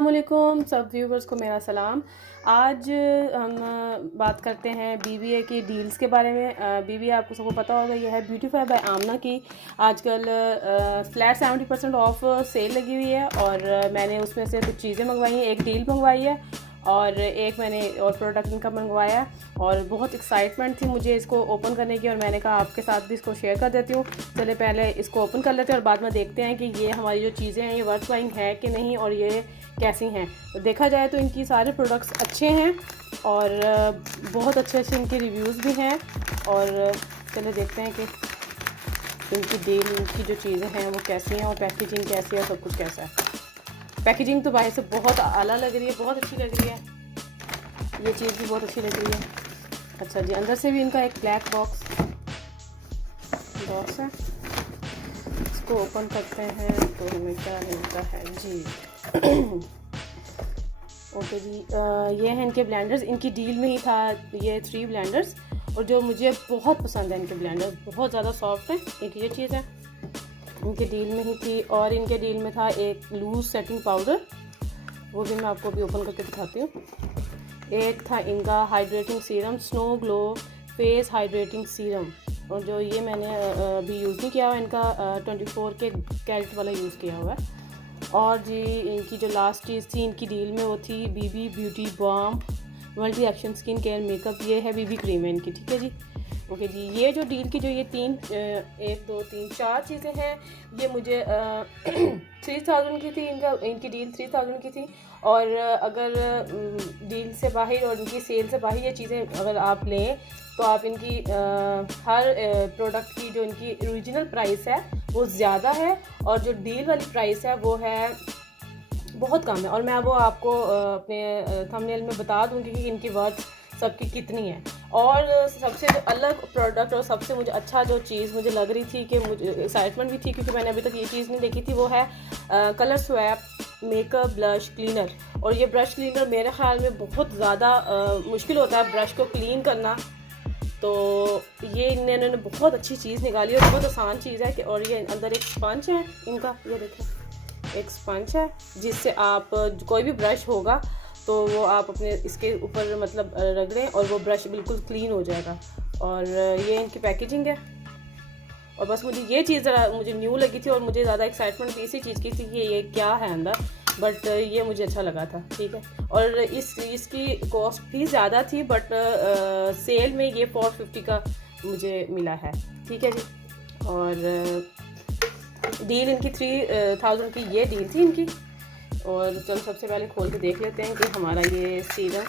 अस्सलामुअलैकुम सब व्यूवर्स को मेरा सलाम। आज हम बात करते हैं BBA की डील्स के बारे में। BBA आपको सबको पता होगा, यह है ब्यूटीफाई बाय आमना की आजकल फ्लैट 70% ऑफ सेल लगी हुई है और मैंने उसमें से कुछ चीज़ें मंगवाई हैं। एक डील मंगवाई है और एक मैंने और प्रोडक्ट इनका मंगवाया और बहुत एक्साइटमेंट थी मुझे इसको ओपन करने की और मैंने कहा आपके साथ भी इसको शेयर कर देती हूँ। चले पहले इसको ओपन कर लेते हैं और बाद में देखते हैं कि ये हमारी जो चीज़ें हैं ये वर्थ बाइंग है कि नहीं और ये कैसी हैं। तो देखा जाए तो इनकी सारे प्रोडक्ट्स अच्छे हैं और बहुत अच्छे इनके रिव्यूज़ भी हैं और चले देखते हैं कि इनकी डील इनकी जो चीज़ें हैं वो कैसी हैं और पैकेजिंग कैसी है, सब कुछ कैसा है। पैकेजिंग तो बाहर से बहुत आला लग रही है, बहुत अच्छी लग रही है। ये चीज़ भी बहुत अच्छी लग रही है। अच्छा जी, अंदर से भी इनका एक ब्लैक बॉक्स है। इसको ओपन करते हैं तो हमें क्या मिलता है जी। ओके जी, ये हैं इनके ब्लेंडर्स। इनकी डील में ही था ये 3 ब्लेंडर्स और जो मुझे बहुत पसंद है इनके ब्लेंडर्स, बहुत ज़्यादा सॉफ्ट है। एक ये चीज़ है इनके डील में ही थी और इनके डील में था एक लूज सेटिंग पाउडर, वो भी मैं आपको अभी ओपन करके दिखाती हूँ। एक था इनका hydrating serum, snow glow face hydrating serum, और जो ये मैंने अभी यूज़ नहीं किया हुआ, इनका 24 के कैरेट वाला यूज़ किया हुआ है। और जी इनकी जो लास्ट चीज़ थी इनकी डील में वो थी BB beauty balm multi action skin care makeup. ये है BB क्रीम है इनकी, ठीक है जी। ओके जी, ये जो डील की जो ये 1 2 3 4 चीज़ें हैं ये मुझे 3000 की थी। इनकी डील 3000 की थी और अगर डील से बाहर और इनकी सेल से बाहर ये चीज़ें अगर आप लें तो आप इनकी हर प्रोडक्ट की जो इनकी ओरिजिनल प्राइस है वो ज़्यादा है और जो डील वाली प्राइस है वो है बहुत कम है। और मैं वो आपको अपने थंबनेल में बता दूँगी कि इनकी वर्थ सबकी कितनी है। और सबसे जो अलग प्रोडक्ट और सबसे मुझे अच्छा जो चीज़ मुझे लग रही थी कि मुझे एक्साइटमेंट भी थी क्योंकि मैंने अभी तक ये चीज़ नहीं देखी थी, वो है colour swap makeup brush cleaner. और ये ब्रश क्लीनर मेरे ख्याल में बहुत ज़्यादा मुश्किल होता है ब्रश को क्लीन करना, तो ये इन्होंने बहुत अच्छी चीज़ निकाली और बहुत आसान चीज़ है कि। और ये अंदर एक स्पंज है इनका, ये देखें एक स्पंज है जिससे आप कोई भी ब्रश होगा तो वो आप अपने इसके ऊपर मतलब रगड़ें और वो ब्रश बिल्कुल क्लीन हो जाएगा। और ये इनकी पैकेजिंग है और बस मुझे ये चीज़ ज़रा मुझे न्यू लगी थी और मुझे ज़्यादा एक्साइटमेंट इसी चीज़ की थी कि ये क्या है अंदर, बट ये मुझे अच्छा लगा था, ठीक है। और इसकी कॉस्ट भी ज़्यादा थी बट सेल में ये 450 का मुझे मिला है, ठीक है जी। और डील इनकी 3000 की ये डील थी इनकी। और चलो सबसे पहले खोल के देख लेते हैं कि हमारा ये सीरम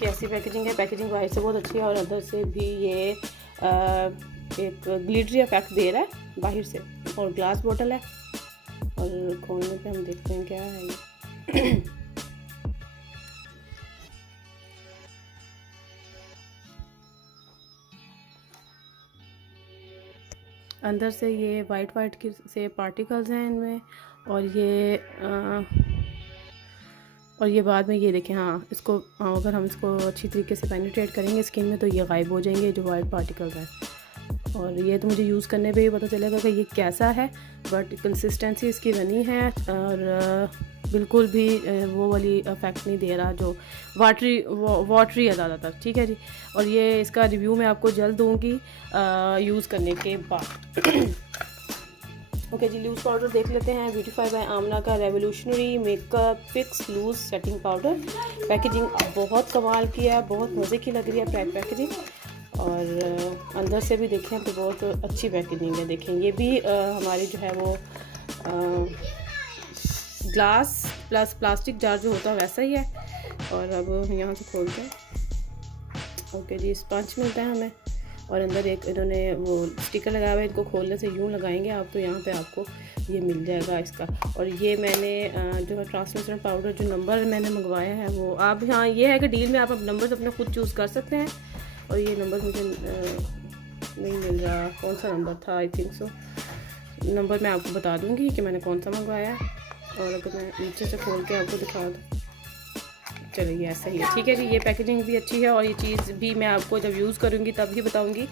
कैसी पैकेजिंग है। पैकेजिंग बाहर से बहुत अच्छी है और अंदर से भी ये एक ग्लिटरी इफेक्ट दे रहा है बाहर से, और ग्लास बोतल है। और खोलने पे हम देखते हैं क्या है ये। अंदर से ये वाइट की से पार्टिकल्स हैं इनमें और ये बाद में ये देखें, हाँ इसको अगर हम इसको अच्छी तरीके से पेनिट्रेट करेंगे स्किन में तो ये गायब हो जाएंगे जो वाइट पार्टिकल्स हैं। और ये तो मुझे यूज़ करने पे ही पता चलेगा कि ये कैसा है, बट कंसिस्टेंसी इसकी बनी है और बिल्कुल भी वो वाली इफेक्ट नहीं दे रहा जो वाटरी है ज़्यादातर, ठीक है जी। और ये इसका रिव्यू मैं आपको जल्द दूँगी यूज़ करने के बाद। ओके जी, लूज़ पाउडर देख लेते हैं। ब्यूटीफाई बाय आमना का revolutionary makeup fix loose setting powder. Packaging बहुत कमाल की है, बहुत मज़े की लग रही है पैकेजिंग। और अंदर से भी देखें तो बहुत अच्छी पैकेजिंग है। देखें ये भी हमारी जो है वो ग्लास प्लस प्लास्टिक जार जो होता है वैसा ही है। और अब यहाँ से खोलते हैं। ओके जी, स्पंज मिलता है हमें और अंदर एक इन्होंने वो स्टिकर लगाया हुआ है, इनको खोलने से यूँ लगाएंगे आप तो यहाँ पे आपको ये मिल जाएगा इसका। और ये मैंने जो है ट्रांसलूसेंट पाउडर जो नंबर मैंने मंगवाया है वो आप, हाँ ये है कि डील में आप नंबर अपने खुद चूज़ कर सकते हैं। और ये नंबर मुझे नहीं मिल रहा, कौन सा नंबर था, आई थिंक सो नंबर मैं आपको बता दूँगी कि मैंने कौन सा मंगवाया। और अगर मैं नीचे से खोल के आपको दिखा दूँ, चलिए ऐसा ही है, ठीक है जी। ये पैकेजिंग भी अच्छी है और ये चीज़ भी मैं आपको जब यूज़ करूँगी तब ही बताऊँगी।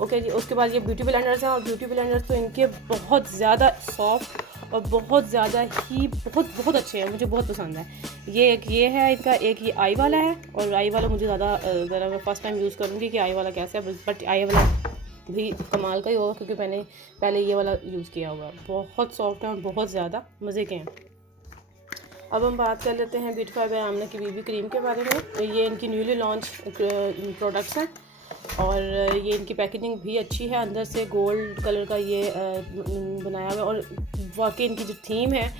ओके जी, उसके बाद ये ब्यूटी ब्लेंडर्स हैं और ब्यूटी ब्लेंडर्स तो इनके बहुत ज़्यादा सॉफ्ट और बहुत ज़्यादा ही बहुत अच्छे हैं, मुझे बहुत पसंद है। ये एक ये है इनका, एक ये आई वाला है, और आई वाला मुझे ज़रा मैं फ़र्स्ट टाइम यूज़ करूँगी कि आई वाला कैसा है, बट आई वाला भी कमाल का ही होगा क्योंकि मैंने पहले ये वाला यूज़ किया हुआ है। बहुत सॉफ्ट है और बहुत ज़्यादा मज़े के हैं। अब हम बात कर लेते हैं ब्यूटीफाई बाय आमना की बीबी क्रीम के बारे में। ये इनकी न्यूली लॉन्च प्रोडक्ट्स हैं और ये इनकी पैकेजिंग भी अच्छी है। अंदर से गोल्ड कलर का ये बनाया हुआ है और वाकई इनकी जो थीम है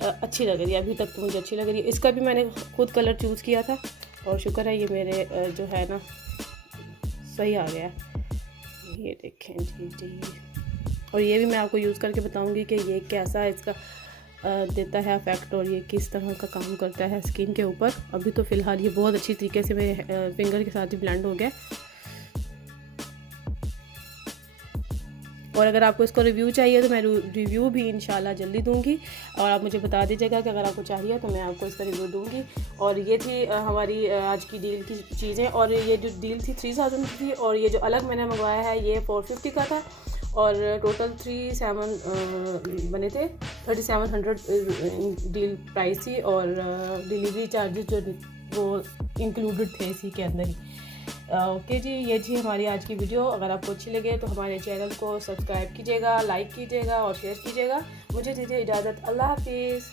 अच्छी लग रही है, अभी तक तो मुझे अच्छी लग रही है। इसका भी मैंने खुद कलर चूज़ किया था और शुक्र है ये मेरे जो है ना सही आ गया है। ये देखें जी। और ये भी मैं आपको यूज़ करके बताऊंगी कि ये कैसा इसका देता है इफेक्ट और ये किस तरह का काम करता है स्किन के ऊपर। अभी तो फ़िलहाल ये बहुत अच्छी तरीके से मेरे फिंगर के साथ ही ब्लेंड हो गया। और अगर आपको इसको रिव्यू चाहिए तो मैं रिव्यू भी इंशाल्लाह जल्दी दूंगी और आप मुझे बता दीजिएगा कि अगर आपको चाहिए तो मैं आपको इसका रिव्यू दूंगी। और ये थी हमारी आज की डील की चीज़ें। और ये जो डील थी 3000 की थी और ये जो अलग मैंने मंगवाया है ये 450 का था और टोटल 37 बने थे। 3700 डील प्राइस थी और डिलीवरी चार्जेस जो वो इंक्लूडेड थे इसी के अंदर ही। ओके जी, ये थी हमारी आज की वीडियो। अगर आपको अच्छी लगे तो हमारे चैनल को सब्सक्राइब कीजिएगा, लाइक कीजिएगा और शेयर कीजिएगा। मुझे दीजिए इजाज़त। अल्लाह हाफिज़।